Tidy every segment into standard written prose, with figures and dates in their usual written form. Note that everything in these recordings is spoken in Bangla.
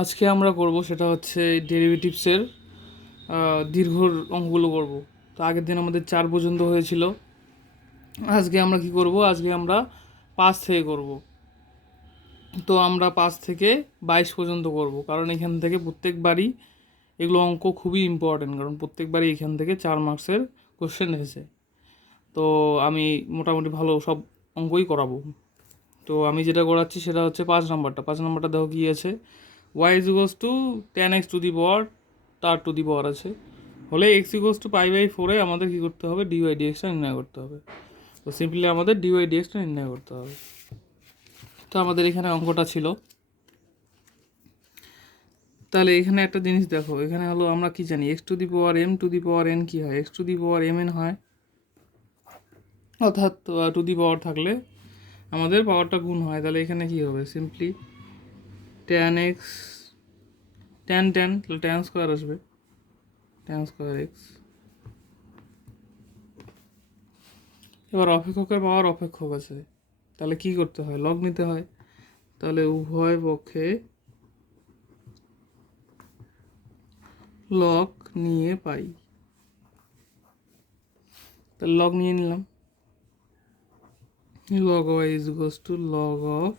আজকে আমরা করব সেটা হচ্ছে ডেরিভেটিভসের দীর্ঘ অঙ্কগুলো করব। তো আগের দিন আমাদের 4 পর্যন্ত হয়েছিল। আজকে আমরা কি করব? আজকে আমরা 5 থেকে করব। তো আমরা 5 থেকে 22 পর্যন্ত করব, কারণ এখান থেকে প্রত্যেকবারই এগুলো অঙ্ক খুবই ইম্পর্টেন্ট, কারণ প্রত্যেকবারই এখান থেকে 4 মার্কসের কোশ্চেন এসেছে। তো আমি মোটামুটি ভালো সব অঙ্কই করাবো। তো আমি যেটা করাচ্ছি সেটা হচ্ছে 5 নাম্বারটা দেখো কী আছে। Y is equals to 10x to the power তার টু দি পাওয়ার আছে হলে x ইকুয়ালস টু পাই/4 আমাদের কী করতে হবে? ডিওয়াই ডিএক্সটা নির্ণয় করতে হবে। তো সিম্পলি আমাদের ডিওয়াই ডিএক্সটা নির্ণয় করতে হবে। তো আমাদের এখানে অঙ্কটা ছিল। তাহলে এখানে একটা জিনিস দেখো, এখানে হলো আমরা কি জানি, x to the power m two the power n কী হয়? x to the power mn হয়, অর্থাৎ টু দি পাওয়ার থাকলে আমাদের পাওয়ারটা গুণ হয়। তাহলে এখানে কী হবে? সিম্পলি tan x tan তাহলে tan স্কোয়ার আসবে, tan স্কোয়ার x। এবার অপেক্ষকের পাওয়ার অপেক্ষক আছে, তাহলে কি করতে হয়? লগ নিতে হয়। তাহলে উভয় পক্ষে লগ নিয়ে পাই, তাহলে লগ নিয়ে নিলাম। Log y is equals to log of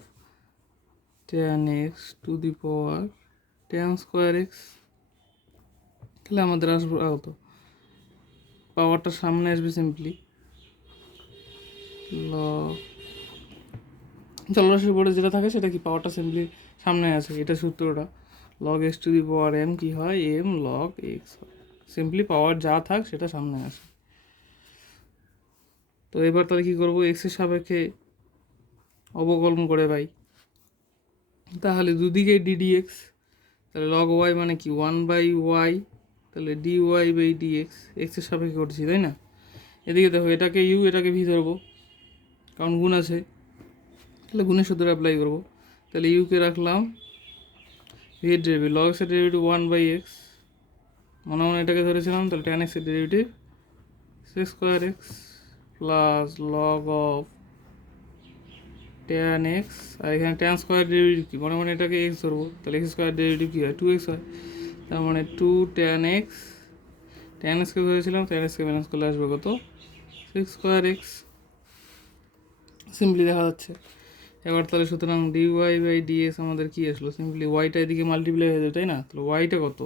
tan x to the power tan square x। তাহলে আমাদের আসবে কত? পাওয়ারটা সামনে আসবে সিম্পলি লগ, চলরাশির বোর্ডে যেটা থাকে সেটা কি, পাওয়ারটা সিম্পলি সামনে আসে, এটা সূত্রটা। Log x to the power m কী হয়? এম লগ এক্স হয়। সিম্পলি পাওয়ার যা থাক সেটা সামনে আসে। তো এবার তাহলে কী করবো? এক্সের সাপেক্ষে অবকলন করে পাই, তাহলে দুদিকে ডিডি এক্স। তাহলে লগ ওয়াই মানে কি? 1/y, তাহলে dy/dx, এক্সের সাপেক্ষে করছি তাই না? এদিকে দেখো, এটাকে ইউ এটাকে ভি ধরবো, কারণ গুণ আছে, তাহলে গুণের সূত্র অ্যাপ্লাই করবো। তাহলে ইউকে রাখলাম, ভি এর ডেরিভেটিভ লগ এক্সের ডেরিভেটিভ 1/x, মনে মনে এটাকে ধরেছিলাম, তাহলে tan এক্সের derivative sec square x plus log of tan x, আর এখানে tan স্কোয়ার ডেরিভেটিভ কি? মনে মনে এটাকে x ধরবো, তাহলে x স্কোয়ার ডেরিভেটিভ কী হয়? 2x হয়। তার মানে 2 tan x, tan x কে ধরেছিলাম, tan x কে ব্যালেন্স করলে আসবে কত? sec square x. সিম্পলি দেখা যাচ্ছে। এবার তাহলে সুতরাং dy/dx আমাদের কি আসলো? সিম্পলি ওয়াইটা এদিকে মাল্টিপ্লাই হয়ে যাবে তাই না? তাহলে ওয়াইটা কত?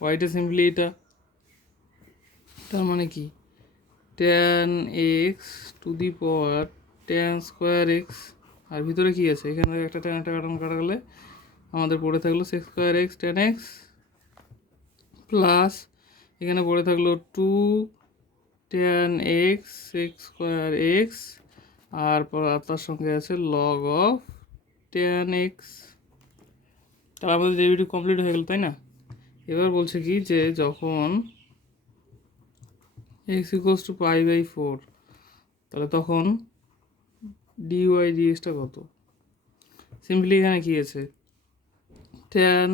ওয়াইটা সিম্পলি এটা, তার মানে কি? tan x to the power tan square x, আর ভিতরে কি আছে? এখানে একটা tan একটা কাটা গেলে আমাদের পড়ে থাকলো sec square x tan x, plus এখানে পড়ে থাকলো 2 tan x sec square x, আর তার সঙ্গে আছে লগ অফ tan x। তাহলে আমাদের ডেরিভেটিভ কমপ্লিট হয়ে গেল তাই না? এবার বলছে কি যে যখন x ইকুয়ালস টু পাই/4, তাহলে তখন dy/dxটা কত? সিম্পলি এখানে কি আছে? tan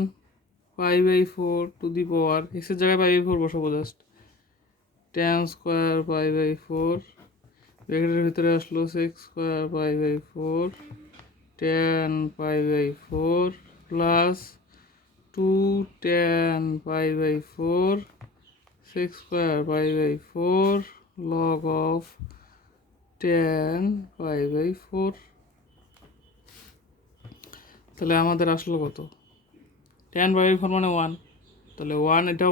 পাই/4 টু দি পাওয়ার এক্সের জায়গায় পাই/4 বসাবো জাস্ট, tan স্কোয়ার পাই/4, ব্র্যাকেটের ভিতরে আসলো sec স্কোয়ার পাই/4 tan পাই/4 প্লাস 2 tan পাই/4 sec স্কোয়ার পাই/4 log অফ tan পাই/4। তাহলে আমাদের আসলো কত? tan পাই/4 মানে 1, তাহলে 1, এটা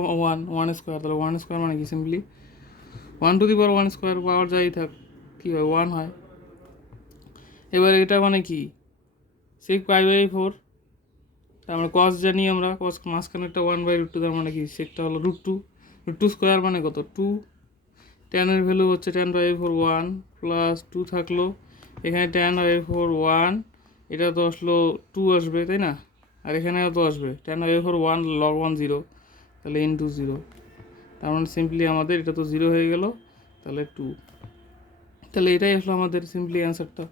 1 স্কোয়ার, তাহলে 1 স্কোয়ার মানে কি? Simply 1 to the power 1 square, power যাই থাক কী হয়? 1 হয়। এবার এটা মানে কি? sec পাই/4, তার মানে কস জানি আমরা, কস মাঝখানেরটা 1/√2, তার মানে কি? সেকটা হলো √2, √2 স্কোয়ার মানে কত? 2। ট্যানের ভ্যালু হচ্ছে tan পাই/4 1 প্লাস 2 থাকলো, এখানে tan পাই/4 1, এটা তো আসলো 2 আসবে তাই না? আর এখানেও তো আসবে tan পাই/4 1 log 1 0, তাহলে ইন্টু 0, তার মানে সিম্পলি আমাদের এটা তো 0 হয়ে গেল, তাহলে 2। তাহলে এটাই আসলো আমাদের সিম্পলি অ্যান্সারটা।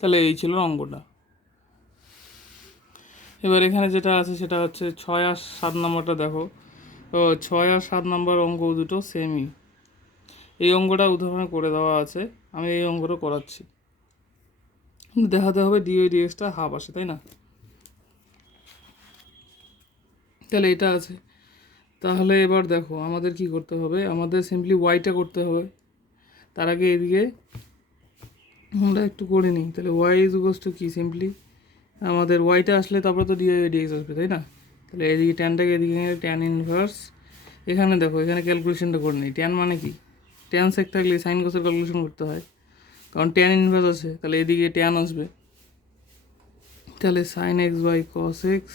তাহলে এই ছিল অঙ্কটা। এবার এখানে যেটা আছে সেটা হচ্ছে 6 আর 7 নম্বরটা দেখো। তো 6 আর 7 নম্বর অঙ্ক দুটো সেমই। এই অঙ্কটা উদাহরণে করে দেওয়া আছে, আমি এই অঙ্কটা করাচ্ছি। দেখাতে হবে ডি বাই ডি এক্সটা হাফ আসে, তাই না? তাহলে এটা আছে। তাহলে এবার দেখো আমাদের কি করতে হবে, আমাদের সিম্পলি ওয়াইটা করতে হবে। তার আগে এদিকে আমরা একটু করে নিই। তাহলে ওয়াই ইজ ইকুয়ালস টু কি, সিম্পলি আমাদের ওয়াইটা আসলে তারপরে তো ডি বাই ডি এক্স আসবে, তাই না? তাহলে এদিকে ট্যানটাকে এদিকে নিয়ে ট্যান ইনভার্স, এখানে দেখো এখানে ক্যালকুলেশনটা করে নিই। ট্যান মানে কি, ট্যান সেক থাকলে সাইন কসের ক্যালকুলেশন করতে হয়, কারণ ট্যান ইনভার্স আছে, তাহলে এদিকে ট্যান আসবে। তাহলে sine x by cos x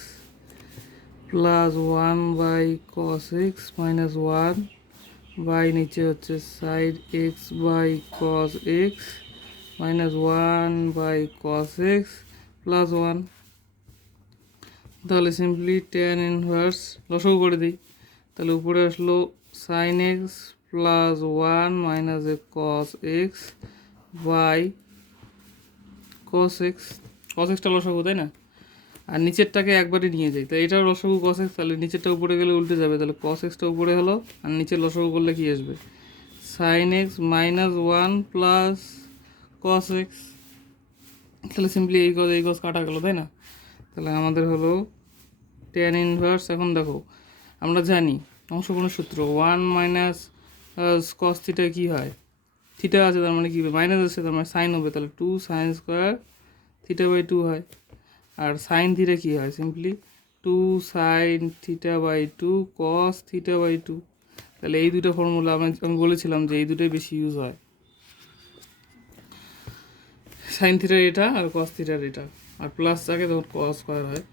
plus 1 by cos x minus 1 by নিচে হচ্ছে sine x by cos x minus 1 by cos x plus 1। তাহলে সিম্পলি ট্যান ইনভার্স লসও করে দিই। তাহলে উপরে আসলো sine x plus 1 minus a cos x by cos x, cos এক্সটা লসাগু, তাই না? আর নিচেরটাকে একবারে নিয়ে যাই, তাই এটাও লসাগু কস এক্স, তাহলে নিচেরটা উপরে গেলে উল্টে যাবে, তাহলে কস এক্সটা উপরে হলো আর নিচের লসাগু করলে কী আসবে, sine x minus 1 plus cos x. তাহলে সিম্পলি এই কস কাটা গেলো, তাই না? তাহলে আমাদের হলো ট্যান ইনভার্স। এখন দেখো আমরা জানি অংশগ্রহণের সূত্র 1 মাইনাস কস থিটা কী হয়, থিটা আছে তার মানে কী হবে, মাইনাস আছে তার মানে সাইন হবে, তাহলে 2 সাইন স্কোয়ার থিটা বাই 2 হয়। আর সাইন থিটা কী হয়, simply 2 sine theta by 2 cos theta by 2। তাহলে এই দুটো ফর্মুলা আমি বলেছিলাম যে এই দুটোই বেশি ইউজ হয়, সাইন থিটার এটা আর কস থিটার এটা, আর প্লাস থাকে তখন কস স্কোয়ার হয়,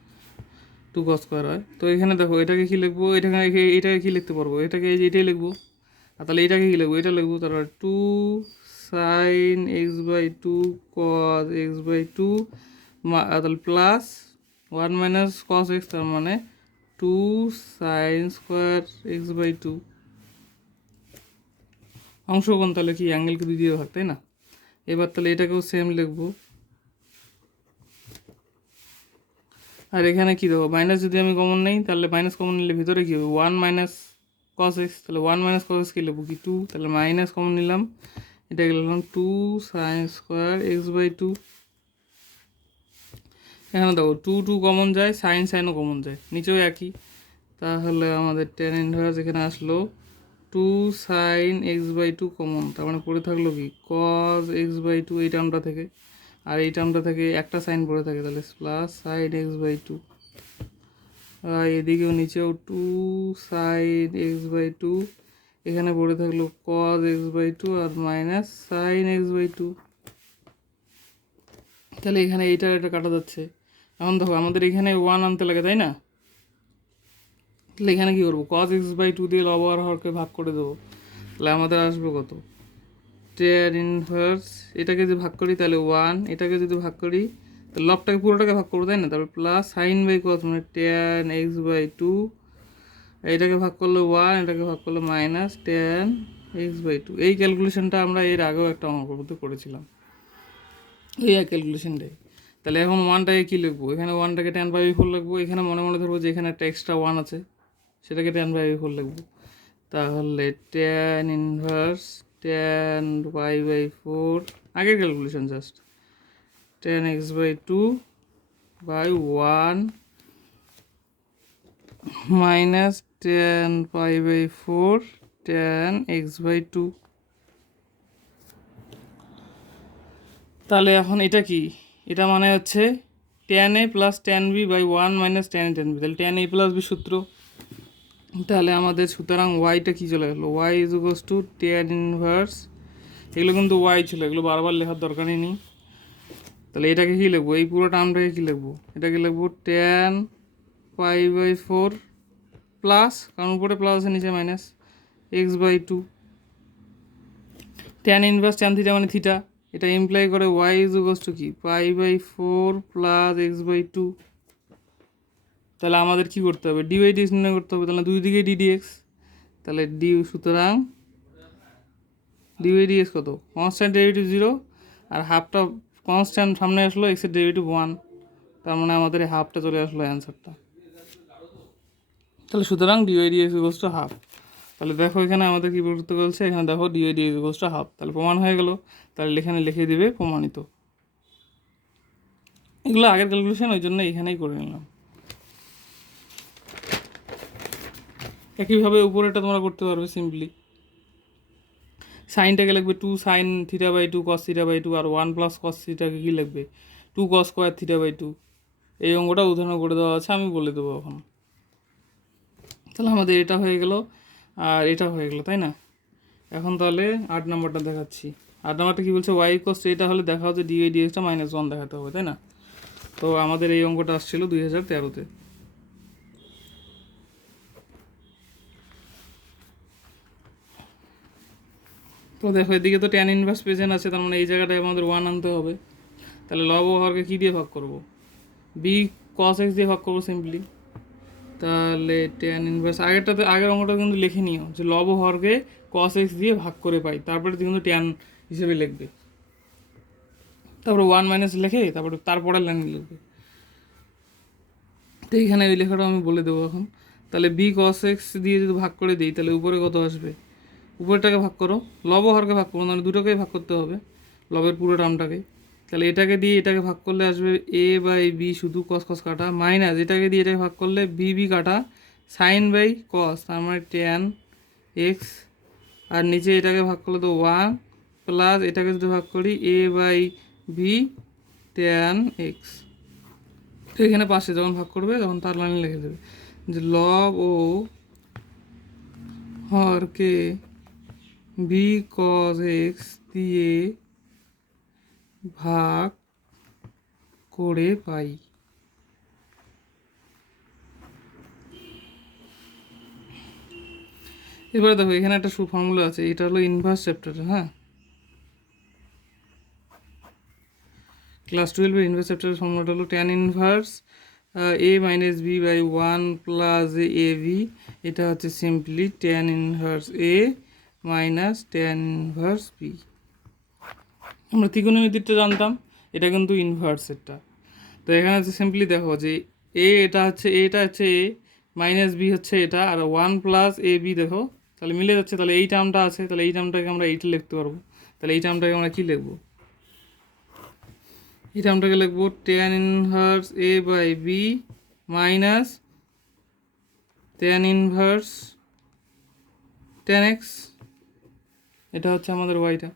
2 কস স্কোয়ার হয়। তো এখানে দেখো এটাকে কী লিখবো, এটাকে কী লিখতে পারবো, এটাকে এটাই লিখবো। আর তাহলে এটাকে কী লিখবো, এটা লিখবো, তারপর 2 sine x by 2 cos x by 2 তাহলে প্লাস 1 মাইনাস কস এক্স, তার মানে 2 সাইন স্কোয়ার এক্স বাই 2। অংশকোণ তাহলে কি অ্যাঙ্গেলকে 2 দিয়ে ভাগ, তাই না? এবার তাহলে এটাকেও সেম লিখবো। আর এখানে কী দেবো, মাইনাস যদি আমি কমন নেই, তাহলে মাইনাস কমন নিলে ভিতরে কী হবে 1 মাইনাস কস এক্স, তাহলে 1 মাইনাস কস এক্স কী লিখবো কি 2, তাহলে মাইনাস কমন নিলাম, এটাকে লিখলাম 2 সাইন স্কোয়ার এক্স বাই 2। এখানে দেখো 2 কমন যায়, সাইনও কমন যায়, নিচেও একই। তাহলে আমাদের ট্যান ইনভার্স এখানে আসলো 2 সাইন এক্স বাই 2 কমন, তার মানে পড়ে থাকলো কি কস এক্স বাই 2 এই টার্মটা থেকে, আর এই টার্মটা থেকে একটা সাইন পড়ে থাকে, তাহলে প্লাস সাইন এক্স বাই 2। আর এদিকেও নিচেও 2 সাইন এক্স বাই 2, এখানে পড়ে থাকলো কস এক্স বাই 2 আর মাইনাস সাইন এক্স বাই 2। তাহলে এখানে এইটা এটা কাটা যাচ্ছে। এখন দেখো আমাদের এখানে 1 আনতে লাগে, তাই না? তাহলে এখানে কী করবো, কস এক্স বাই 2 দিয়ে লব আর হরকে ভাগ করে দেবো, তাহলে আমাদের আসবে কত, ট্যান ইনভার্স, এটাকে যদি ভাগ করি তাহলে 1, এটাকে যদি ভাগ করি তাহলে লবটাকে পুরোটাকে ভাগ করবো, তাই না? তারপর প্লাস সাইন বাই কস মানে ট্যান এক্স বাই 2, এটাকে ভাগ করলে 1, এটাকে ভাগ করলে মাইনাস ট্যান এক্স বাই 2। এই ক্যালকুলেশনটা আমরা এর আগেও একটা অঙ্ক করতে করেছিলাম, এই এক ক্যালকুলেশনটাই। তাহলে এখন 1টাকে কী লিখবো, এখানে 1টাকে ট্যান বাই 4 লিখবো, এখানে মনে মনে ধরবো যে এখানে একটা এক্সট্রা 1 আছে, সেটাকে ট্যান বাই 4 লিখবো। তাহলে ট্যান ইনভার্স ট্যান বাই 4, আগের calculation just, tan x by 2 by 1 minus tan pi by 4 tan x by 2। তাহলে এখন এটা কি, এটা মানে হচ্ছে tan a plus tan b by 1 minus tan b, তাহলে ট্যান এ প্লাস বি সূত্র। তাহলে আমাদের সুতরাং ওয়াইটা কী চলে গেলো, y is equals to tan inverse, এগুলো কিন্তু ওয়াই ছিল, এগুলো বারবার লেখার দরকারই নেই। তাহলে এটাকে কী লিখবো, এই পুরো টার্মটাকে কী লিখবো, এটাকে লিখবো ট্যান পাই বাই 4 প্লাস, কারণ উপরে প্লাস আছে নিচে minus, x by 2। Tan inverse tan theta মানে থিটা, এটা ইমপ্লাই করে ওয়াই ইজ ইকুয়ালস টু কি pi by 4 plus x by 2। তাহলে আমাদের কী করতে হবে, ডি বাই ডিএক্স নির্ণয় করতে হবে, তাহলে দুই দিকেই ডিডিএক্স, তাহলে ডি, সুতরাং ডি বাই ডিএক্স কত, কনস্ট্যান্ট ডেরিভেটিভ 0 আর হাফটা কনস্ট্যান্ট সামনে আসলো, এক্সের ডেরিভেটিভ 1, তার মানে আমাদের এই হাফটা চলে আসলো অ্যান্সারটা। তাহলে সুতরাং d by dx equals to half. তাহলে দেখো এখানে আমাদের কী করতে বলছে, এখানে দেখো d by dx equals to half, তাহলে প্রমাণ হয়ে গেল। তাহলে এখানে লিখে দিবে প্রমাণিত। এগুলো আগের ক্যালকুলেশন, ওই জন্য এখানেই করে নিলাম। একইভাবে উপরেটা তোমরা করতে পারবে সিম্পলি। সাইনটাকে লিখবে 2 sin θ/2 cos θ/2, আর 1 + cos θটাকে কী লিখবে 2 cos² θ/2। এই অঙ্কটা উদাহরণ করে দেওয়া আছে, আমি বলে দেবো এখন। তাহলে আমাদের এটা হয়ে গেল আর এটা হয়ে গেল, তাই না? এখন তাহলে 8 নম্বরটা দেখাচ্ছি। 8 নম্বরটা কী বলছে, y cos এটা হলে দেখা হচ্ছে dydxটা -1 দেখাতে হবে, তাই না? তো আমাদের এই অঙ্কটা আসছিল 2013-তে। তো দেখো এদিকে তো ট্যান ইনভার্স প্রেজেন্ট আছে, তার মানে এই জায়গাটায় আমাদের 1 আনতে হবে। তাহলে লব ও হরকে কী দিয়ে ভাগ করব, বি cos x দিয়ে ভাগ করবো সিম্পলি। তাহলে ট্যান ইনভার্স আগের অঙ্কটা কিন্তু লিখে নিও যে লব ও হরকে cos x দিয়ে ভাগ করে পাই, তারপরে কিন্তু ট্যান হিসেবে লিখবে। তারপরে 1 - লিখে তারপরে লাইন লিখবে। তো এইখানে ওই লেখাটা আমি বলে দেবো এখন। তাহলে বি cos x দিয়ে যদি ভাগ করে দিই তাহলে উপরে কত আসবে, উপরেরটাকে ভাগ করো, লব ও হরকে ভাগ করো, মানে দুটোকেই ভাগ করতে হবে, লবের পুরো টার্মটাকে। তাহলে এটাকে দিয়ে এটাকে ভাগ করলে আসবে a/b শুধু cos cos কাটা, মাইনাস এটাকে দিয়ে এটাকে ভাগ করলে b কাটা sin/cos, তার মানে tan x, আর নিচে এটাকে ভাগ করলে তো 1 প্লাস এটাকে যদি ভাগ করি a/b tan x। তো এখানে পাশে যখন ভাগ করবে তখন তার লাইনে লিখে দেবে যে লব ও হরকে b cos x দিয়ে ভাগ করে পাই। এবারে দেখো এখানে একটা ফর্মুলা আছে, এটা হলো ইনভার্স চ্যাপ্টারে। হ্যাঁ, ক্লাস 12-এর ইনভার্স চ্যাপ্টারের ফর্মুলাটা হলো tan inverse a-b/1 plus ab। এটা হচ্ছে simply tan inverse a minus tan inverse b। আমরা ত্রিকোণমিতিটা জানতাম, এটা কিন্তু ইনভার্সেরটা। তো এখানে হচ্ছে সিম্পলি দেখো যে এটা হচ্ছে a মাইনাস b হচ্ছে এটা, আর 1 প্লাস ab দেখো তাহলে মিলে যাচ্ছে। তাহলে এই টার্মটা আছে, তাহলে এই টার্মটাকে আমরা এইটা লিখতে পারবো। তাহলে এই টার্মটাকে আমরা কী লিখবো, এই টার্মটাকে লিখবো tan inverse a/b minus tan inverse tan x. এটা হচ্ছে আমাদের ওয়াইটা।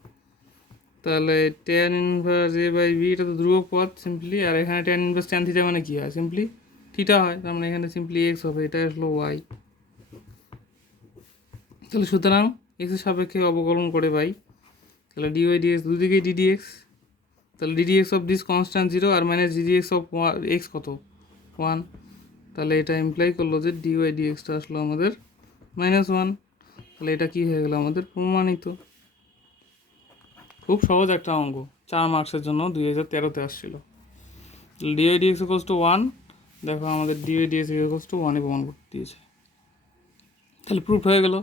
তাহলে ট্যান ইনভার্স a/b, এটা তো ধ্রুবক পদ সিম্পলি, আর এখানে ট্যান ইনভার্স ট্যান থিটা মানে কী হয়, সিম্পলি থিটা হয়, তার মানে এখানে সিম্পলি এক্স হবে, এটা আসলো ওয়াই। তাহলে সুতরাং এক্সের সাপেক্ষে অবকলন করে পাই। তাহলে dy/dx দুদিকেই ddx, তাহলে ddx অফ দিস কনস্ট্যান্ট 0 আর মাইনাস ddx অফ এক্স কত 1। তাহলে এটা ইমপ্লাই করলো যে dy/dxটা আসলো আমাদের -1। তাহলে এটা কি হয়ে গেল আমাদের প্রমাণিত। খুব সহজ একটা অঙ্ক, 4 মার্কসের জন্য 2013-তে আসছিল। dy/dx = 1, দেখো আমাদের dy/dx = 1 প্রমাণ করতে দিয়েছে। তাহলে প্রুফ হয়ে গেল।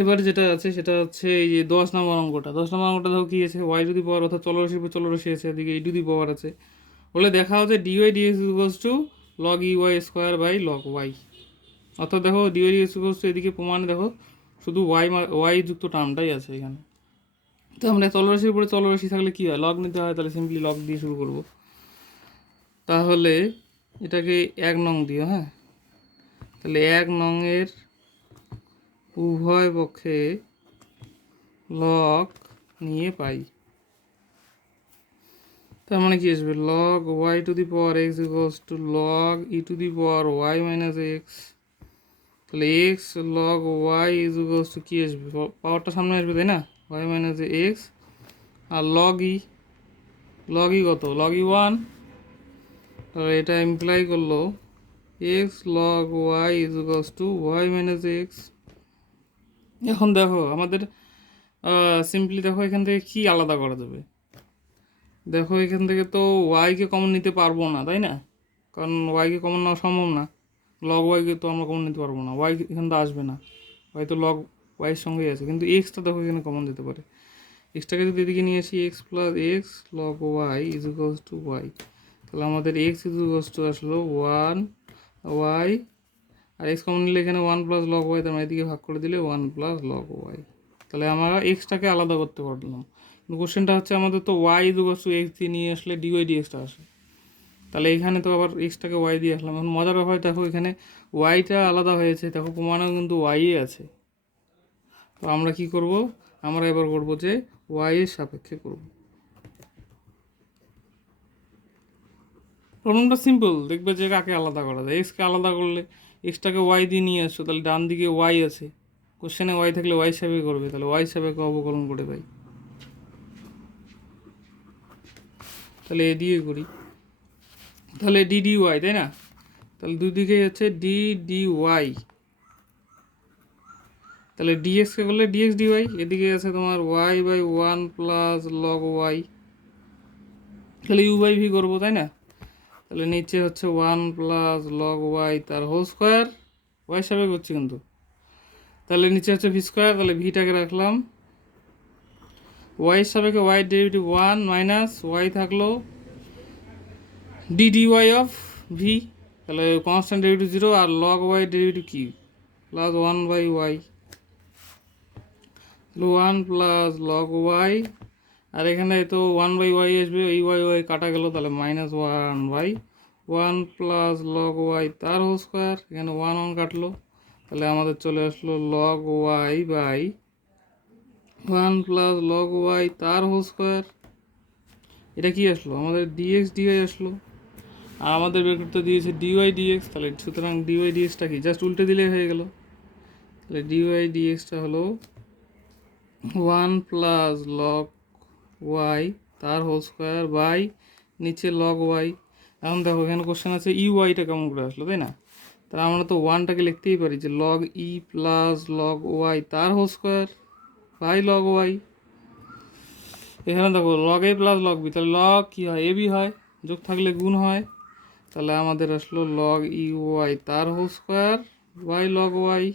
এবার যেটা আছে সেটা হচ্ছে এই যে 10 নম্বর অঙ্কটা। 10 নম্বর অঙ্কটা দেখো কী আছে, y টু দি পাওয়ার, অর্থাৎ চলরাশির উপর চলরাশি আছে, এদিকে e টু দি পাওয়ার আছে, বলে দেখা হচ্ছে dy/dx = log ey² log y। অর্থাৎ দেখো dy/dx এদিকে প্রমাণে দেখো শুধু y যুক্ত টার্মটাই আছে এখানে। তো আমরা চলরাশির উপরে চলরাশি থাকলে কী হয়, লগ নিতে হয়, তাহলে সিম্পলি লগ দিয়ে শুরু করব। তাহলে এটাকে 1 নং দিও। হ্যাঁ, তাহলে 1 নংয়ের উভয় পক্ষে লগ নিয়ে পাই, তার মানে কি আসবে log y two the power x = log e two the power y minus x. তাহলে x log y কি আসবে, পাওয়ারটা সামনে আসবে তাই না, y মাইনাস এক্স, আর log e কত, log e 1। তাহলে এটা ইমপ্লাই করলো x log y y minus x. এখন দেখো আমাদের সিম্পলি দেখো এখান থেকে কি আলাদা করা যাবে, দেখো এখান থেকে তো ওয়াইকে কমন নিতে পারবো না, তাই না, কারণ ওয়াইকে কমন নেওয়া সম্ভব না। লগ ওয়াইকে তো আমরা কমন নিতে পারবো না, ওয়াই এখানে তো আসবে না, ওয়াই তো লগ ওয়াইয়ের সঙ্গেই আছে। কিন্তু এক্সটা দেখো এখানে কমন দিতে পারে, এক্সটাকে যদি এদিকে নিয়ে আসি x plus x log y y, তাহলে আমাদের এক্স আসলো 1 ওয়াই, আর এক্স কমন নিলে এখানে 1 প্লাস লগ ওয়াই, তার মানে এদিকে ভাগ করে দিলে 1 প্লাস লগ ওয়াই। তাহলে আমরা এক্সটাকে আলাদা করতে পারলাম, কোশ্চেনটা হচ্ছে আমাদের তো ওয়াই ইকুয়ালস টু এক্স দিয়ে নিয়ে আসলে ডিওয়াই ডিএক্সটা আসে, তাহলে এখানে তো আবার এক্সটাকে ওয়াই দিয়ে আসলাম। এখন মজার ব্যাপার দেখো, এখানে ওয়াইটা আলাদা হয়েছে, দেখো প্রমাণেও কিন্তু ওয়াই আছে। তো আমরা কি করব, আমরা এবার করব যে ওয়াই এর সাপেক্ষে করব। প্রবলেমটা সিম্পল, দেখবে যে কাকে আলাদা করা যায়। এক্সকে আলাদা করলে এক্সটাকে ওয়াই দিয়ে নিয়ে আসছো, তাহলে ডান দিকে ওয়াই আছে, কোশ্চেনে ওয়াই থাকলে ওয়াই হিসাবে করবে, তাহলে ওয়াই হিসাবে অবকলন করে দেয়। তাহলে এ দিয়ে করি, তাহলে ডি ডি ওয়াই, তাই না? তাহলে দুদিকে হচ্ছে ডি ডি ওয়াই, তাহলে ডিএক্সকে করলে ডিএক্স ডিওয়াই, এদিকে আছে তোমার y by one plus log y, তাহলে ইউ বাই ভি করবো, তাই না? তাহলে নিচে হচ্ছে ওয়ান প্লাস লগ ওয়াই তার হোল স্কোয়ার, ওয়াই হিসাবে করছি কিন্তু। তাহলে নিচে হচ্ছে ভি স্কোয়ার, তাহলে ভিটাকে রাখলাম, ওয়াই সাপেক্ষে y derivative one minus y থাকলো d d y of v, তাহলে কনস্ট্যান্ট ডেরিভেটিভ জিরো, আর লগ ওয়াই ডেরিভেটিভ কি plus one by y, one plus log y, আর এখানে তো ওয়ান বাই ওয়াই আসবে, এই ওয়াই ওয়াই কাটা গেল, তাহলে minus one by one plus log y তার হোল স্কোয়ার, এখানে ওয়ান ওয়ান কাটলো, তাহলে আমাদের চলে আসলো log y by one plus log y তার হোল স্কোয়ার। এটা কি আসলো আমাদের ডিএক্স ডিওয়াই আসলো, আর আমাদের বের করতে দিয়েছে ডিওয়াই ডিএক্স, তাহলে সুতরাং ডিওয়াই ডিএক্সটা কি জাস্ট উল্টে দিলেই হয়ে গেল। তাহলে ডিওয়াই ডিএক্সটা হলো ওয়ান প্লাস লগ ওয়াই তার হোল স্কোয়ার বাই নিচে লগ ওয়াই। এখন দেখো এখানে কোশ্চেন আছে ই ওয়াইটা কেমন করে আসলো, তাই না? তাহলে আমরা তো ওয়ানটাকে লিখতেই পারি যে log e plus log y তার whole square by log y. এখানে দেখো log a plus log b, তাহলে লগ কী হয়, এ বি হয়, যোগ থাকলে গুণ হয়, তাহলে আমাদের আসলো লগ ই ওয়াই তার whole square by log y.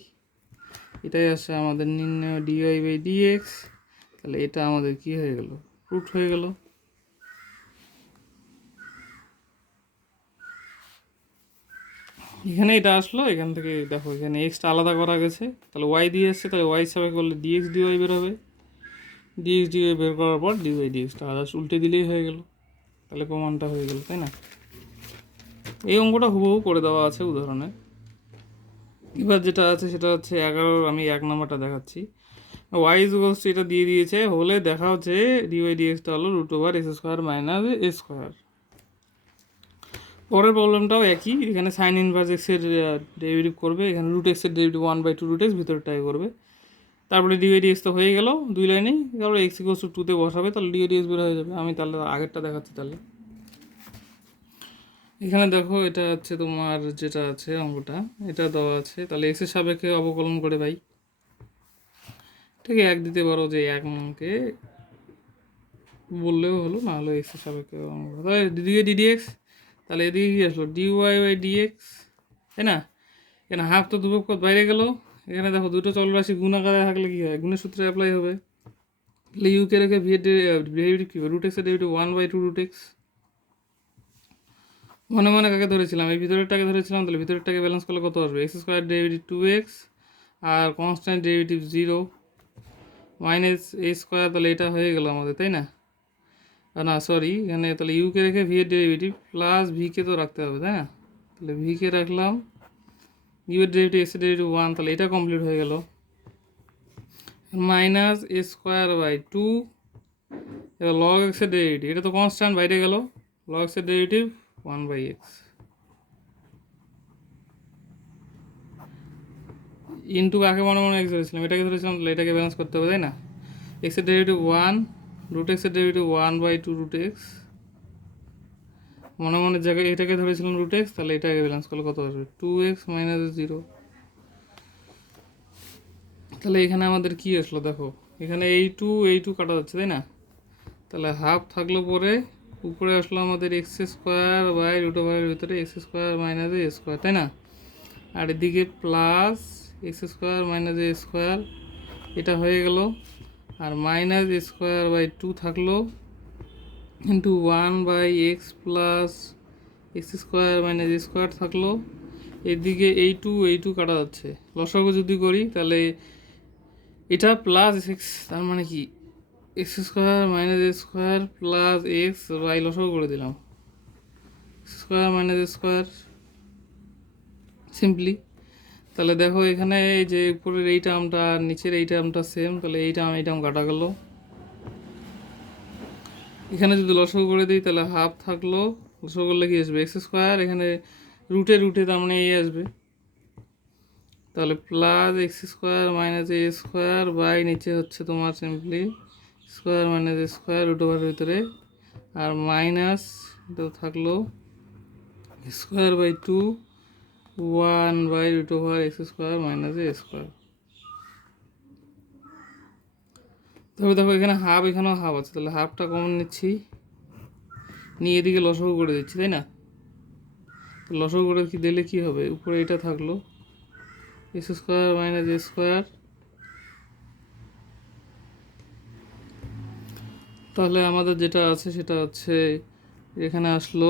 এটাই আসছে আমাদের নির্ণয় ডিওয়াই বাই ডিএক্স, তাহলে এটা আমাদের কি হয়ে গেল, রুট হয়ে গেল। এখানে এটা আসলো, এখান থেকে দেখো এখানে এক্সটা আলাদা করা গেছে, তাহলে ওয়াই দিয়ে আসছে, তাহলে ওয়াই হিসাবে করলে ডিএক্স ডিওয়াই বের হবে, ডিএক্স ডিওয়াই বের করার পর ডিওয়াই ডিএক্সটা আলাদা উল্টে দিলেই হয়ে গেল, তাহলে প্রমাণটা হয়ে গেল, তাই না? এই অঙ্কটা হুবহু করে দেওয়া আছে উদাহরণে। এবার যেটা আছে সেটা হচ্ছে 11, আমি 1 নম্বরটা দেখাচ্ছি। ওয়াই ইকুয়ালস টু এটা দিয়ে দিয়েছে, হলে দেখা হচ্ছে ডিওয়াই ডিএক্সটা হলো root over x square minus a square. পরের প্রবলেমটাও একই, এখানে সাইন ইনভার্স এক্সের ডেরিভেটিভ করবে, এখানে রুট এক্সের derivative one by two root x ভিতরটাই করবে, তারপরে ডিওয়াই ডিএক্স তো হয়ে গেল দুই লাইনেই, তারপরে এক্স ইকুয়ালস টু 2তে বসাবে, তাহলে ডিওয়াই ডিএক্স বের হয়ে যাবে। আমি তাহলে আগেরটা দেখাচ্ছি। তাহলে এখানে দেখো এটা হচ্ছে তোমার যেটা আছে অঙ্কটা, এটা দেওয়া আছে, তাহলে এক্সের সাপেক্ষে অবকলন করে ভাই, ঠিক এক দিতে পারো যে এক মনকে বললেও হলো, না হলে এক্সের সাপেক্ষে তাহলে দিদিকে ডিডিএক্স, তাহলে এদিকে কী আসলো ডিওয়াই বাই ডিএক্স, তাই না? এখানে হাফ তো দুপক্ষ বাইরে গেল, এখানে দেখো দুটো চলরাশি গুণ আকারে থাকলে কী হয়, গুণের সূত্রে অ্যাপ্লাই হবে, তাহলে ইউকে রেখে ভি ডেরিভেটিভ কী হবে, রুট এক্সের derivative one by two root x. মনে মনে কাকে ধরেছিলাম, এই ভিতরেরটাকে ধরেছিলাম, তাহলে ভিতরেরটাকে ব্যালেন্স করলে কত আসবে, x square derivative two x আর constant derivative zero minus a square, তাহলে এটা হয়ে গেল আমাদের, তাই না? না সরি, এখানে তাহলে ইউকে রেখে ভি এর ডেরিভেটিভ প্লাস ভিকে তো রাখতে হবে, তাই না? তাহলে ভিকে রাখলাম, ইউ এর ডেরিভেটিভ এক্স এর ডেরিভেটিভ ওয়ান, তাহলে এটা কমপ্লিট হয়ে গেল, minus a square by two, এবার লগ এক্সের ডেরিভেটিভ, এটা তো কনস্ট্যান্ট বাইরে গেল, লগ এক্সের derivative one by x into কাকে মনে মনে এক্স ধরেছিলাম, এটাকে ধরেছিলাম, তাহলে এটাকে ব্যালেন্স করতে হবে, তাই না? এক্সের ডেরিভেটিভ ওয়ান, রুট এক্সের derivative one by two root x, মনে মনে জায়গায় এটাকে ধরেছিলাম রুট এক্স, তাহলে এটাকে ব্যালেন্স করলে কত আসবে, টু এক্স মাইনাস জিরো। তাহলে এখানে আমাদের কি আসলো দেখো, এখানে এই টু কাটা যাচ্ছে, তাই না? তাহলে হাফ থাকলো, পরে উপরে আসলো আমাদের এক্স স্কোয়ার বাই রুট ওভারের ভিতরে x square minus a square, তাই না? আর এদিকে plus x square minus a square, এটা হয়ে গেল, আর minus a square by two থাকলো into one by x plus x square minus a square থাকলো, এদিকে এই টু কাটা যাচ্ছে, লসাগু যদি করি তাহলে এটা প্লাস এক্স, তার মানে কি x square minus a square plus x Y লসও করে দিলাম, square minus a square simply. তাহলে দেখো এখানে এই যে উপরের এই টার্মটা আর নিচের এই টার্মটা সেম, তাহলে এই টার্ম কাটা গেল। এখানে যদি লসগু করে দিই তাহলে হাফ থাকলো, লসগু করলে কি আসবে এক্স স্কোয়ার, এখানে রুটে তার মানে এই আসবে, তাহলে plus x square minus a square by নিচে হচ্ছে তোমার simply square minus a square root over ভিতরে, আর মাইনাস এটা থাকলো square by 2 1 by root over x square minus a square. তবে দেখো এখানে হাফ, এখানেও হাফ আছে, তাহলে হাফটা কমন নিচ্ছি, নিয়ে এদিকে লসগু করে দিচ্ছি, তাই না? লসগু করে কি দিলে কি হবে, উপরে এটা থাকলো x square minus a square, তাহলে আমাদের যেটা আছে সেটা হচ্ছে এখানে আসলো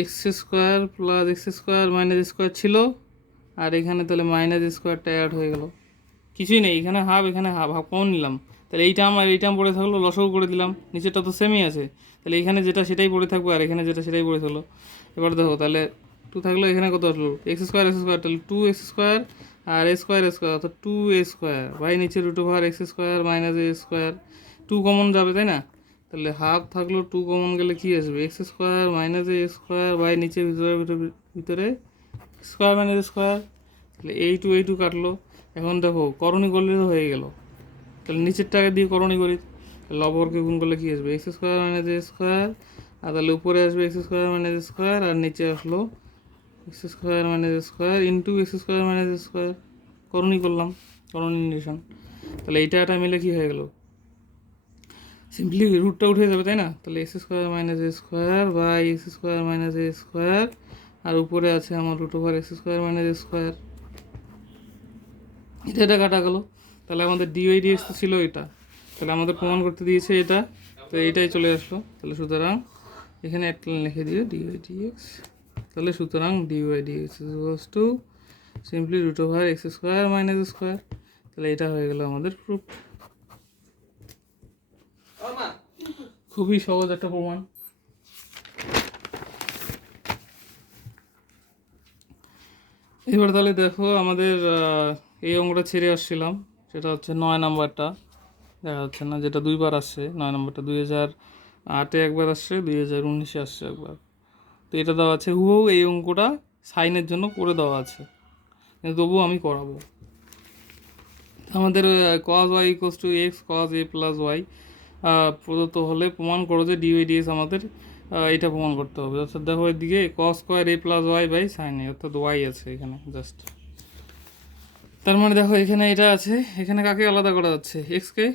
x square plus x square minus square ছিল, আর এখানে তাহলে মাইনাস স্কোয়ারটা অ্যাড হয়ে গেল, কিছুই নেই, এখানে হাফ এখানে হাফ, হাফ কমন নিলাম, তাহলে এই টার্ম আর এই টার্ম পড়ে থাকলো, লসগু করে দিলাম, নিচেরটা তো সেমই আছে, তাহলে এখানে যেটা সেটাই পড়ে থাকবে আর এখানে যেটা সেটাই পড়ে থাকলো। এবার দেখো তাহলে 2 থাকলো, এখানে কত আসলো এক্স স্কোয়ার, তাহলে 2x স্কোয়ার আর এ স্কোয়ার অর্থাৎ 2a স্কোয়ার বাই নিচে root over x square minus a square, 2 common যাবে তাই না? তাহলে হাফ থাকলো, 2 কমন গেলে কি আসবে x square minus a square by নিচে ভিতরে স্কোয়ার মাইনাস স্কোয়ার, তাহলে এই টু কাটলো। এখন দেখো করণী করলে তো হয়ে গেল, তাহলে নিচের টাকা দিয়ে করণী করি, লবরকে গুণ করলে কী আসবে x square minus a square, আর তাহলে উপরে আসবে এক্স স্কোয়ার মাইনাস স্কোয়ার, আর নিচে আসলো x square minus square into x square minus square, করণী করলাম, করণী নির্দেশন, তাহলে এইটা এটা মিলে কী হয়ে গেল সিম্পলি রুটটা উঠে যাবে তাই না? তাহলে x square minus a square by x square minus a square, আর উপরে আছে আমার root over x square minus square, এটা কাটা গেলো। তাহলে আমাদের ডিওয়াই ডিএক্স তো ছিল এটা, তাহলে আমাদের প্রমাণ করতে দিয়েছে এটা, তো এইটাই চলে আসলো। তাহলে সুতরাং এখানে একটা লাইন লিখে দিও ডিওয়াই ডিএক্স, তাহলে সুতরাং d y d x equals to simply root over x square minus square, তাহলে এটা হয়ে গেল আমাদের প্রুফ। খুবই সহজ একটা প্রমাণ। এবার তাহলে দেখো আমাদের এই অঙ্কটা ছেড়ে আসছিলাম, সেটা হচ্ছে 9 নাম্বারটা, দেখা যাচ্ছে না, যেটা 2বার আসছে 9 নাম্বারটা, 2008-এ একবার আসছে, 2019-এ আসছে একবার। তো এটা দেওয়া আছে হুবহু এই অঙ্কটা সাইনের জন্য করে দেওয়া আছে, কিন্তু তবুও আমি করাবো। আমাদের cos y equals to x cos a plus y প্রদত্ত হলে প্রমাণ করো যে ডিওয়াই ডিএক্স আমাদের এটা প্রমাণ করতে হবে। অর্থাৎ দেখো এদিকে cos square a plus y by sine a, অর্থাৎ ওয়াই আছে এখানে জাস্ট, তার মানে দেখো এখানে এটা আছে, এখানে কাকে আলাদা করা যাচ্ছে এক্সকে,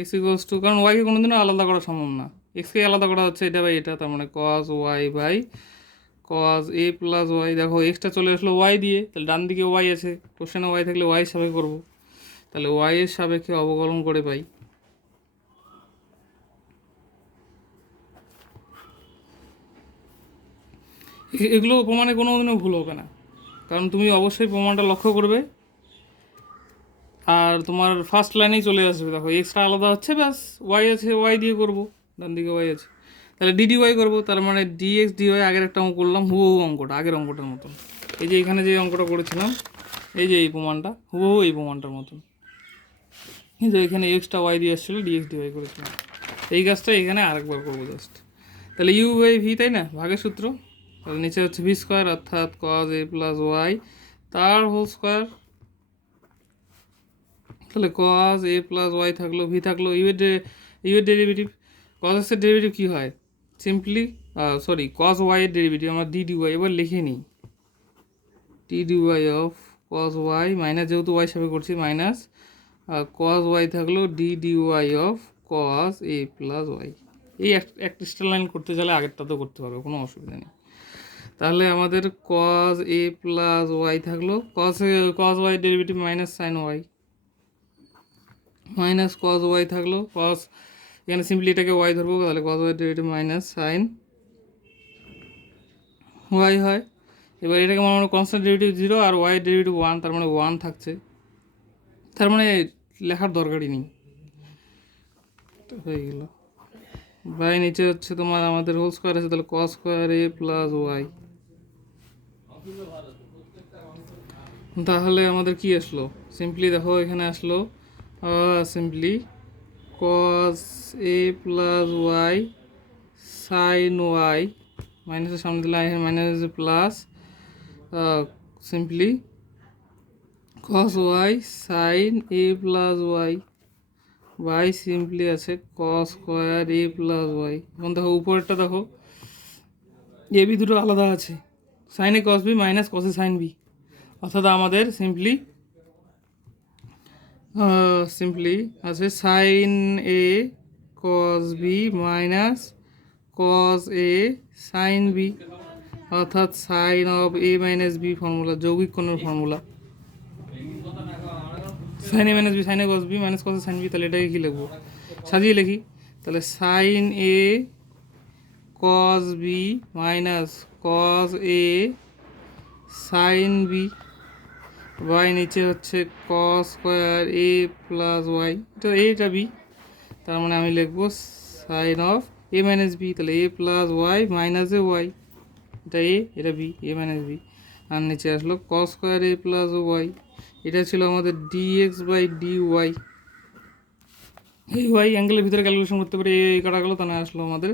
এক্স ইকুয়ালস টু, কারণ ওয়াইকে কোনোদিনও আলাদা করা সম্ভব না, এক্সকে আলাদা করা হচ্ছে এটা বাই এটা, তার মানে cos y by cos a plus y. দেখো এক্সটা চলে আসলো ওয়াই দিয়ে, তাহলে ডান দিকে ওয়াই আছে, কোশ্চেনে ওয়াই থাকলে ওয়াই সাপেক্ষে করবো, তাহলে ওয়াই এর সাপেক্ষে অবকলন করে পাই এগুলো প্রমাণে কোনো দিনও ভুল হবে না, কারণ তুমি অবশ্যই প্রমাণটা লক্ষ্য করবে আর তোমার ফার্স্ট লাইনেই চলে আসবে। দেখো এক্সট্রা আলাদা হচ্ছে, ব্যাস ওয়াই আছে ওয়াই দিয়ে করবো, ডান দিকে ওয়াই আছে, তাহলে ডিডি ওয়াই করবো, তার মানে ডিএক্স ডিওয়াই আগের একটা অঙ্ক করলাম হুবহু অঙ্কটা, আগের অঙ্কটার মতন, এই যে এখানে যে অঙ্কটা করেছিলাম, এই যে এই প্রমাণটা হুবহু এই প্রমাণটার মতন, এই যে এখানে এক্সট্রা ওয়াই দিয়ে আসছিলো ডিএক্স ডিওয়াই করেছিলাম, এই কাজটা এখানে আরেকবার করবো জাস্ট। তাহলে ইউ বাই ভি, তাই না, ভাগের সূত্র, তাহলে নিচে হচ্ছে ভি স্কোয়ার অর্থাৎ কজ এ প্লাস ওয়াই তার হোল স্কোয়ার, তাহলে কজ এ প্লাস ওয়াই থাকলো, ভি থাকলো, ইউএর ডেরিভেটিভ, কজ এর ডেরিভেটিভ কী হয় সিম্পলি, সরি কজ ওয়াই এর ডেরিভেটিভ আমরা ডি ডি ওয়াই এবার লিখে নিই, d d y of cos y minus, যেহেতু ওয়াই সাপে করছি মাইনাস, কজ ওয়াই থাকলো d d y of cos a plus y. এই একটা লাইন করতে চাইলে আগেরটা তো করতে পারবো, কোনো অসুবিধা নেই। তাহলে আমাদের কজ এ প্লাস ওয়াই থাকলো, cos y derivative minus sine y, minus cos y থাকলো, কজ এখানে সিম্পলি এটাকে ওয়াই ধরবো, তাহলে cos y derivative minus sine y হয়। এবার এটাকে মনে হয় কনস্ট্যান্ট ডেরিভেটিভ 0 আর ওয়াই ডেরিভেটিভ 1, তার মানে 1 থাকছে, তার মানে লেখার দরকারই নেই, হয়ে গেল। বাই নিচে হচ্ছে তোমার আমাদের হোল স্কোয়ার আছে, তাহলে cos square a plus y. তাহলে আমাদের কি আসলো? সিম্পলি দেখো এখানে আসলো simply cos a plus y sine y, মাইনাসের সামনে দিলে এখানে minus plus simply cos y sine a plus y by simply আছে cos square a plus y. এখন দেখো উপরেরটা দেখো, এ বি দুটো আলাদা আছে, sine a cos b minus cos a sine b, অর্থাৎ আমাদের সিম্পলি আছে sine a cos b minus cos a sine b, অর্থাৎ sine of a minus b formula, যৌগিক কোণের formula. Sine a minus b sine a cos b minus cos a sine b, তাহলে এটাকে কী লিখবো? সাজিয়ে লিখি, তাহলে sine a cos b minus cos a sine b y নিচে হচ্ছে cos square a plus y, এটা বি, তার মানে আমি লিখবো sine of a minus b, তাহলে a plus y minus A Y, এটা এ এটা বি, এ মাইনাস বি। আর নিচে আসলো কস স্কোয়ার এ প্লাস ওয়াই, এটা ছিল আমাদের ডিএক্স বাই ডি ওয়াই। এই ওয়াই অ্যাঙ্গেলের ভিতরে ক্যালকুলেশন করতে পারে, এ কাটা গেলো, তাহলে আসলো আমাদের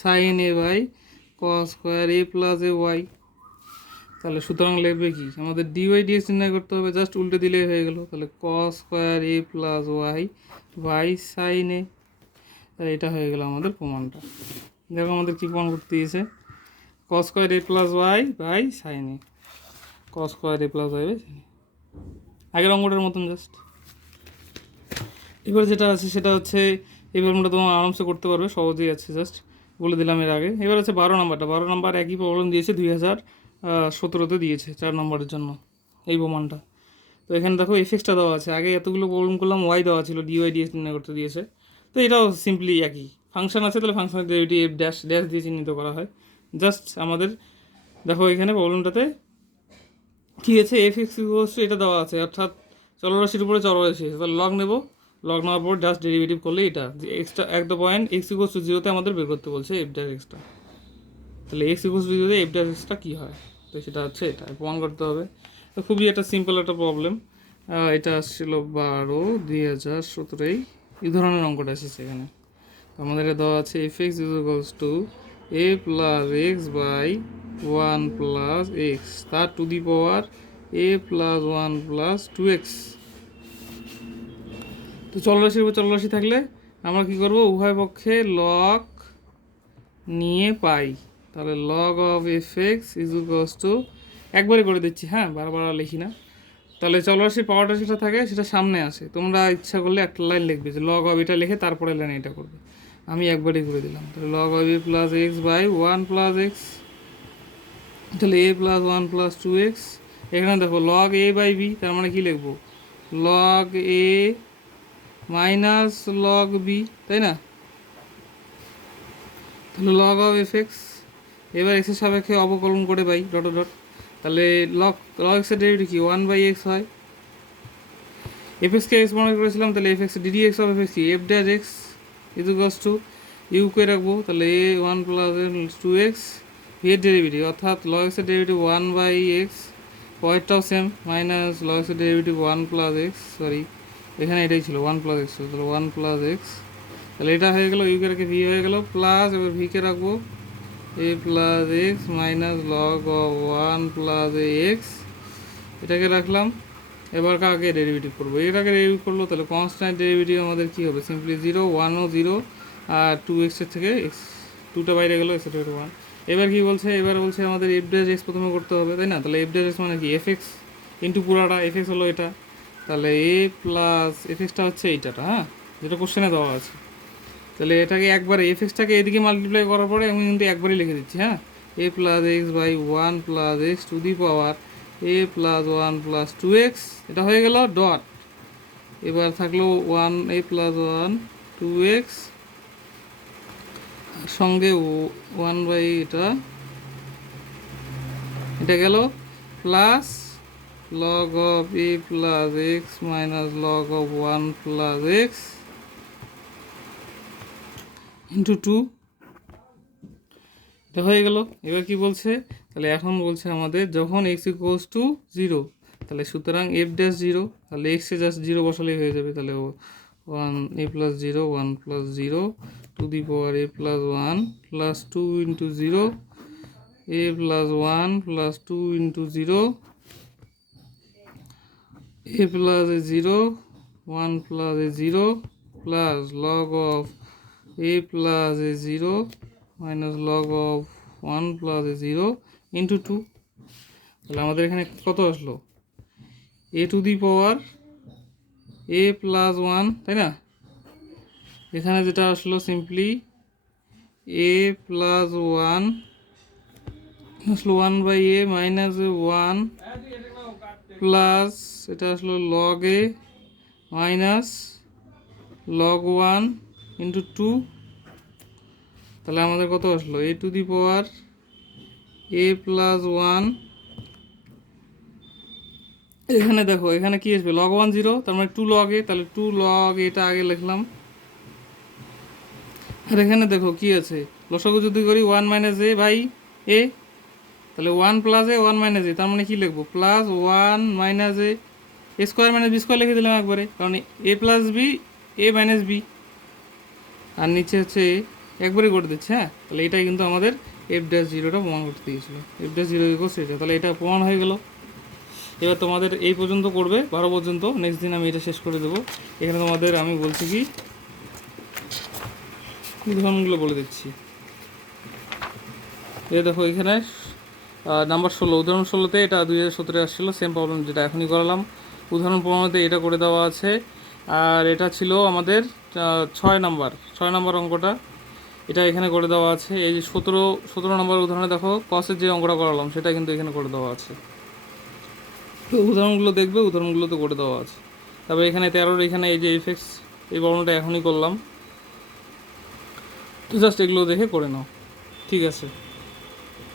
sine a by cos square a plus a y. তাহলে সুতরাং লিখবে কি, আমাদের ডিওয়াই ডিএক্স নির্ণয় করতে হবে, জাস্ট উল্টে দিলে হয়ে গেল। তাহলে cos square a plus y by sine a, তাহলে এটা হয়ে গেল আমাদের প্রমাণটা। দেখো আমাদের কী প্রমাণ করতে দিয়েছে, cos square a plus y by sine a, cos square a plus y by sine a, আগের অঙ্কটার মতন জাস্ট। এবার যেটা আছে সেটা হচ্ছে এই প্রবলেমটা তোমার আরামসে করতে পারবে, সহজেই আছে, জাস্ট বলে দিলাম এর আগে। এবার আছে 12 নাম্বারটা, 12 নাম্বার একই প্রবলেম দিয়েছে, 2017-তে দিয়েছে 4 নম্বরের জন্য এই প্রমাণটা। তো এখানে দেখো এফএক্সটা দেওয়া আছে, আগে এতগুলো প্রবলেম করলাম ওয়াই দেওয়া ছিল, ডিওয়াই ডিএক্স নির্ণয় করতে দিয়েছে। তো এটাও সিম্পলি একই, ফাংশন আছে তাহলে ফাংশনের ডেরিভেটিভ এফ ড্যাশ ড্যাশ দিয়ে চিহ্নিত করা হয়। জাস্ট আমাদের দেখো এখানে প্রবলেমটাতে কী আছে, এফ এক্স এটা দেওয়া আছে, অর্থাৎ চলরাশির উপরে চলরাশি, তাহলে লগ নেব, লগ নেওয়ার পর জাস্ট ডেরিভেটিভ করলে এটা এক্সট্রা এক the point x equals two জিরোতে আমাদের বের করতে বলছে এফ ড্যাশ এক্সটা। তাহলে এক্স ইকুয়ালস টু জিরোতে এফ ড্যাশ এক্সটা কী হয়, তো সেটা হচ্ছে এটা প্রমাণ করতে হবে। তো খুবই একটা সিম্পল একটা প্রবলেম, এটা আসছিল 12/2017 এই ধরনের অঙ্কটা এসেছে এখানে। তো আমাদের দেওয়া আছে f x equals to a plus x by 1 plus x, তার to the power a plus 1 plus 2x। তো চলরাশির উপর চলরাশি থাকলে আমরা কী করবো, উভয় পক্ষে লগ নিয়ে পাই, তাহলে log of f x is equals two, একবারে করে দিচ্ছি হ্যাঁ, বারবার লিখি না। তাহলে চলরাশির পাওয়ারটা যেটা থাকে সেটা সামনে আসে, তোমরা ইচ্ছা করলে একটা লাইন লিখবে যে লগ অফ এটা লিখে তারপরে লাইন এটা করবে, আমি একবারই করে দিলাম। তাহলে log of a plus x by 1 plus x, তাহলে এ প্লাস 1 প্লাস 2x। এখানে দেখো লগ এ বাই বি, তার মানে কি লিখবো, লগ এ মাইনাস লগ বি, তাই না? তাহলে লগ অফ এফ এক্স, এবার এক্সের সাপেক্ষে অবকলন করে পাই ডট ডট, তাহলে লগ লগ এক্সের ডেরিভেটিভ কি 1/x হয়, এফ এক্সকে এক্স মনে করেছিলাম, তাহলে f x d d x of f x কি f dash x is equals to ইউকে রাখবো, তাহলে এ 1 প্লাস 2x, এর ডেরিভেটিভ অর্থাৎ লগ এক্সের ডেরিভেটিভ 1/x, পয়েরটাও সেম, মাইনাস লগ এক্সের ডেরিভেটিভ 1 প্লাস এক্স, সরি এখানে এটাই ছিল 1 প্লাস এক্স, তাহলে 1 প্লাস এক্স, তাহলে এটা হয়ে গেলো, ইউকে রেখে ভি হয়ে গেল, প্লাস এবার ভিকে রাখবো a plus x minus log of 1 plus x, এটাকে রাখলাম। এবার কাকে ডেরিভেটিভ করবো, এটাকে ডেরিভেটিভ করলো, তাহলে কনস্ট্যান্ট ডেরিভেটিভ আমাদের কী হবে, সিম্পলি 0, 1ও 0, আর 2x-এর থেকে এক্স 2টা বাইরে গেলো, এক্স থেকে 1। এবার কী বলছে, এবার বলছে আমাদের এফ ড্যাশ এক্স প্রথমে করতে হবে, তাই না? তাহলে এফ ড্যাশ এক্স মানে কি, এফ এক্স ইন্টু পুরাটা, এফ এক্স হলো এটা, তাহলে এ প্লাস এফ এক্সটা হচ্ছে এইটাটা, হ্যাঁ যেটা কোশ্চেনে দেওয়া আছে। তাহলে এটাকে একবারে এফ এক্সটাকে এদিকে মাল্টিপ্লাই করার পরে আমি কিন্তু একবারই লিখে দিচ্ছি, হ্যাঁ a plus x by 1 plus x to the power a plus 1 plus 2x, এটা হয়ে গেল ডট। এবার থাকলো 1 এ প্লাস 1 2x, সঙ্গে 1 বাই এটা গেল, plus log of a plus x minus log of 1 plus x, into 2, এটা হয়ে গেল। এবার কি বলছে, তাহলে এখন বলছে আমাদের যখন এক্স ইকুয়ালস টু 0, তাহলে সুতরাং এফ ড্যাশ 0, তাহলে এক্সে জাস্ট 0 বসালেই হয়ে যাবে। তাহলে 1 a plus 0 1 plus 0 two the power a plus 1 plus 2 into 0 a plus 1 plus 2 into 0 a plus a 0 1 plus a 0 plus log of a plus a 0 minus log of 1 plus a 0 into 2। তাহলে আমাদের এখানে কত আসলো, a two the power a plus 1, তাই না? এখানে যেটা আসলো সিম্পলি a প্লাস 1 আসলো 1 বাই a মাইনাস 1 প্লাস এটা আসলো log a minus log 1 into 2। তাহলে আমাদের কত আসলো, a two the power a plus 1, এখানে দেখো এখানে কি আসবে log 1 0, তার মানে 2 log a, তাহলে 2 log এটা আগে লিখলাম। আর এখানে দেখো কি আছে, লসাগু যদি করি 1 মাইনাস a বাই a, তাহলে 1 প্লাস a 1 মাইনাস a, তার মানে কি লিখবো plus 1 minus a square minus b square লিখে দিলাম একবারে, কারণ a plus b a minus b, আর নিচে হচ্ছে a, একবারে করে দিচ্ছে। হ্যাঁ, তাহলে এটাই কিন্তু আমাদের এফ ড্যাশ 0টা প্রমাণ করতে দিয়েছিল, এফ ড্যাশ 0 ইকুয়ালস এটা। তাহলে এটা প্রমাণ হয়ে গেল। এবার তোমাদের এই পর্যন্ত করবে 12 পর্যন্ত, নেক্সট দিন আমি এটা শেষ করে দেবো। এখানে তোমাদের আমি বলছি কি উদাহরণগুলো বলে দিচ্ছি। এই দেখো এখানে নাম্বার 16, উদাহরণ 16তে এটা 2017 আসছিলো, সেম প্রবলেম যেটা এখনই করালাম। উদাহরণ 15তে এটা করে দেওয়া আছে। আর এটা ছিল আমাদের 6 নম্বর অঙ্কটা, এটা এখানে করে দেওয়া আছে। এই যে 17 নম্বর উদাহরণে দেখো কসের যে অঙ্কটা করালাম সেটা কিন্তু এখানে করে দেওয়া আছে। তো উদাহরণগুলো দেখবে, উদাহরণগুলো তো করে দেওয়া আছে। তারপরে এখানে 13 এখানে এই যে এফএক্স, এই বর্ণটা এখনই করলাম, তো জাস্ট এগুলো দেখে করে নাও। ঠিক আছে।